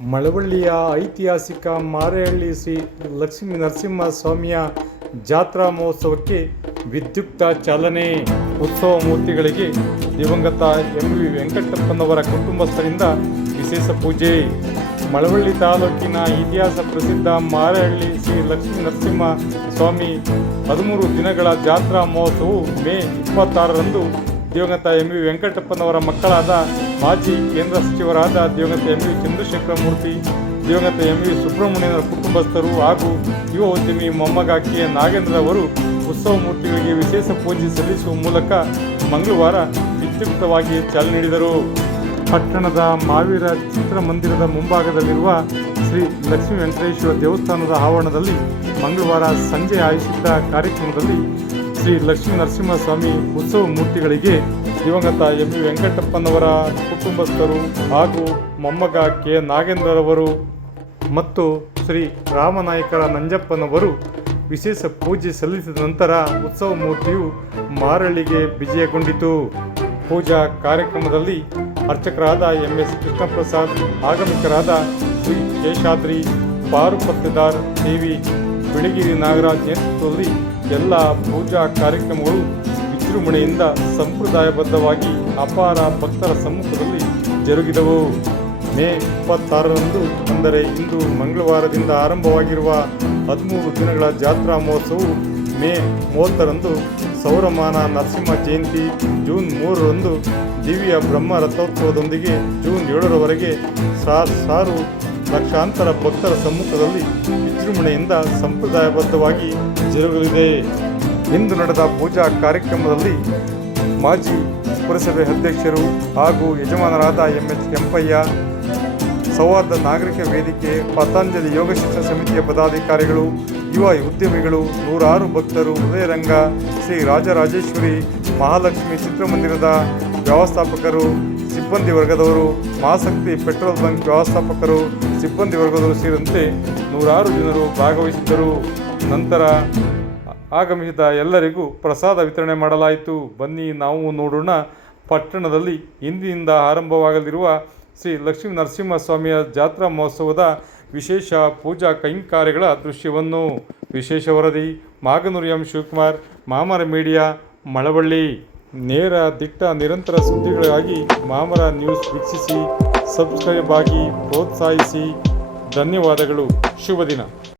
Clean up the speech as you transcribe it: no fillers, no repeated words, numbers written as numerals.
ಮಳವಳ್ಳಿಯ ಐತಿಹಾಸಿಕ ಮಾರೇಹಳ್ಳಿ ಶ್ರೀ ಲಕ್ಷ್ಮೀ ನರಸಿಂಹ ಸ್ವಾಮಿಯ ಜಾತ್ರಾ ಮಹೋತ್ಸವಕ್ಕೆ ವಿದ್ಯುಕ್ತ ಚಾಲನೆ. ಉತ್ಸವ ಮೂರ್ತಿಗಳಿಗೆ ದಿವಂಗತ ಎಂ.ವಿ. ವೆಂಕಟಪ್ಪನವರ ಕುಟುಂಬಸ್ಥರಿಂದ ವಿಶೇಷ ಪೂಜೆ. ಮಳವಳ್ಳಿ ತಾಲೂಕಿನ ಇತಿಹಾಸ ಪ್ರಸಿದ್ಧ ಮಾರೇಹಳ್ಳಿ ಶ್ರೀ ಲಕ್ಷ್ಮೀ ನರಸಿಂಹ ಸ್ವಾಮಿ 13 ದಿನಗಳ ಜಾತ್ರಾ ಮಹೋತ್ಸವವು ಮೇ 26ರಂದು ದಿವಂಗತ ಎಂ.ವಿ. ವೆಂಕಟಪ್ಪನವರ ಮಕ್ಕಳಾದ ಮಾಜಿ ಕೇಂದ್ರ ಸಚಿವರಾದ ದಿವಂಗತ ಎಂ.ವಿ. ಚಂದ್ರಶೇಖರ ಮೂರ್ತಿ, ದಿವಂಗತ ಎಂ.ವಿ. ಸುಬ್ರಹ್ಮಣ್ಯನವರ ಕುಟುಂಬಸ್ಥರು ಹಾಗೂ ಯುವ ಉದ್ಯಮಿ ಮೊಮ್ಮಗ ಕೆ. ನಾಗೇಂದ್ರ ಅವರು ಉತ್ಸವ ಮೂರ್ತಿಗಳಿಗೆ ವಿಶೇಷ ಪೂಜೆ ಸಲ್ಲಿಸುವ ಮೂಲಕ ಮಂಗಳವಾರ ವಿದ್ಯುಕ್ತವಾಗಿ ಚಾಲನೆ ನೀಡಿದರು. ಪಟ್ಟಣದ ಮಾವೀರ ಚಿತ್ರಮಂದಿರದ ಮುಂಭಾಗದಲ್ಲಿರುವ ಶ್ರೀ ಲಕ್ಷ್ಮೀ ವೆಂಕಟೇಶ್ವರ ದೇವಸ್ಥಾನದ ಆವರಣದಲ್ಲಿ ಮಂಗಳವಾರ ಸಂಜೆ ಆಯೋಜಿಸಿದ್ದ ಕಾರ್ಯಕ್ರಮದಲ್ಲಿ ಶ್ರೀ ಲಕ್ಷ್ಮೀ ನರಸಿಂಹಸ್ವಾಮಿ ಉತ್ಸವ ಮೂರ್ತಿಗಳಿಗೆ ದಿವಂಗತ ಎಂ.ವಿ. ವೆಂಕಟಪ್ಪನವರ ಕುಟುಂಬಸ್ಥರು ಹಾಗೂ ಮೊಮ್ಮಗ ಕೆ. ನಾಗೇಂದ್ರರವರು ಮತ್ತು ಶ್ರೀ ರಾಮನಾಯಕರ ನಂಜಪ್ಪನವರು ವಿಶೇಷ ಪೂಜೆ ಸಲ್ಲಿಸಿದ ನಂತರ ಉತ್ಸವ ಮೂರ್ತಿಯು ಮಾರಳ್ಳಿಗೆ ವಿಜಯಗೊಂಡಿತು. ಪೂಜಾ ಕಾರ್ಯಕ್ರಮದಲ್ಲಿ ಅರ್ಚಕರಾದ ಎಂ.ಎಸ್. ಕೃಷ್ಣಪ್ರಸಾದ್, ಆಗಮಿಕರಾದ ಶ್ರೀ ಶೇಷಾದ್ರಿ, ಪಾರುಪತ್ತೆದಾರ್ ಟಿ.ವಿ. ಬಿಳಿಗಿರಿ ನಾಗರಾಜ್ ನೇತೃತ್ವದಲ್ಲಿ ಎಲ್ಲ ಪೂಜಾ ಕಾರ್ಯಕ್ರಮಗಳು ವಿಜೃಂಭಣೆಯಿಂದ ಸಂಪ್ರದಾಯಬದ್ಧವಾಗಿ ಅಪಾರ ಭಕ್ತರ ಸಮ್ಮುಖದಲ್ಲಿ ಜರುಗಿದವು. ಮೇ 26ರಂದು ಅಂದರೆ ಇಂದು ಮಂಗಳವಾರದಿಂದ ಆರಂಭವಾಗಿರುವ 13 ದಿನಗಳ ಜಾತ್ರಾ ಮಹೋತ್ಸವವು ಮೇ 30ರಂದು ಸೌರಮಾನ ನರಸಿಂಹ ಜಯಂತಿ, ಜೂನ್ 3ರಂದು ದಿವ್ಯ ಬ್ರಹ್ಮ ರಥೋತ್ಸವದೊಂದಿಗೆ ಜೂನ್ 7ರವರೆಗೆ ಸಾರು ಲಕ್ಷಾಂತರ ಭಕ್ತರ ಸಮ್ಮುಖದಲ್ಲಿ ವಿಜೃಂಭಣೆಯಿಂದ ಸಂಪ್ರದಾಯಬದ್ಧವಾಗಿ ಜರುಗಲಿದೆ. ಇಂದು ನಡೆದ ಪೂಜಾ ಕಾರ್ಯಕ್ರಮದಲ್ಲಿ ಮಾಜಿ ಪುರಸಭೆ ಅಧ್ಯಕ್ಷರು ಹಾಗೂ ಯಜಮಾನರಾದ ಎಂ.ಎಚ್. ಕೆಂಪಯ್ಯ, ಸೌಹಾರ್ದ ನಾಗರಿಕ ವೇದಿಕೆ, ಪತಂಜಲಿ ಯೋಗ ಶಿಕ್ಷಣ ಸಮಿತಿಯ ಪದಾಧಿಕಾರಿಗಳು, ಯುವ ಉದ್ಯಮಿಗಳು, ನೂರಾರು ಭಕ್ತರು, ಹೃದಯರಂಗ, ಶ್ರೀ ರಾಜರಾಜೇಶ್ವರಿ ಮಹಾಲಕ್ಷ್ಮಿ ಚಿತ್ರಮಂದಿರದ ವ್ಯವಸ್ಥಾಪಕರು, ಸಿಬ್ಬಂದಿ ವರ್ಗದವರು, ಮಹಾಶಕ್ತಿ ಪೆಟ್ರೋಲ್ ಬಂಕ್ ವ್ಯವಸ್ಥಾಪಕರು, ಸಿಬ್ಬಂದಿ ವರ್ಗದವರು ಸೇರಿದಂತೆ ನೂರಾರು ಜನರು ಭಾಗವಹಿಸಿದ್ದರು. ನಂತರ ಆಗಮಿಸಿದ ಎಲ್ಲರಿಗೂ ಪ್ರಸಾದ ವಿತರಣೆ ಮಾಡಲಾಯಿತು. ಬನ್ನಿ ನಾವು ನೋಡೋಣ ಪಟ್ಟಣದಲ್ಲಿ ಇಂದಿನಿಂದ ಆರಂಭವಾಗಲಿರುವ ಶ್ರೀ ಲಕ್ಷ್ಮೀ ನರಸಿಂಹಸ್ವಾಮಿಯ ಜಾತ್ರಾ ಮಹೋತ್ಸವದ ವಿಶೇಷ ಪೂಜಾ ಕೈಂಕರ್ಯಗಳ ದೃಶ್ಯವನ್ನು. ವಿಶೇಷ ವರದಿ ಮಾಗನೂರು ಎಂ. ಶಿವಕುಮಾರ್, ಮಾಮರ ಮೀಡಿಯಾ, ಮಳವಳ್ಳಿ. ನೇರ, ದಿಟ್ಟ, ನಿರಂತರ ಸುದ್ದಿಗಳಿಗಾಗಿ ಮಾಮರ ನ್ಯೂಸ್ ವೀಕ್ಷಿಸಿ, ಸಬ್ಸ್ಕ್ರೈಬ್ ಆಗಿ, ಪ್ರೋತ್ಸಾಹಿಸಿ. ಧನ್ಯವಾದಗಳು. ಶುಭ ದಿನ.